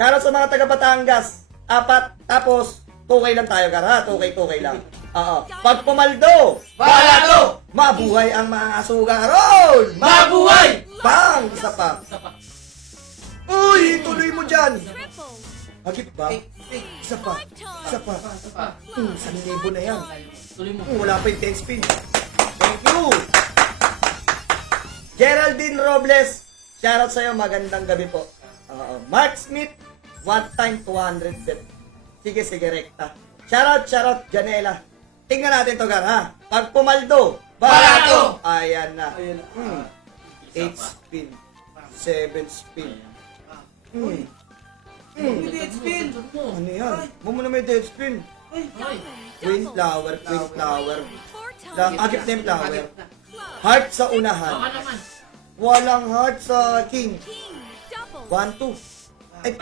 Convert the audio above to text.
Shoutout sa mga taga Batangas. 4, tapos 2K lang tayo, Gar, ha? 2K lang. Oo. Pag pumaldo, Balato! mabuhay ang mga sugarol! Mabuhay! Bang! Isa pa. Uy, tuloy mo dyan. Hagip ba? Isa pa. Isa pa. 1,000 na yan. Tuloy mo. Wala pa yung 10 spin. Thank you. Geraldine Robles, shoutout sa'yo, magandang gabi po. Mark Smith, one time 200 bet. Sige, rekta. Shoutout, Janela. Tingnan natin to, Gar, ha? Pag pumaldo, Balato! Ayan na. Ayun. 8 spin. 7 spin. Dead spin. Ano yan? Mo muna may dead spin. Queen flower. Agip na yung flower. Heart sa unahan. Baka naman. Walang heart sa king. 1, 2. Ay,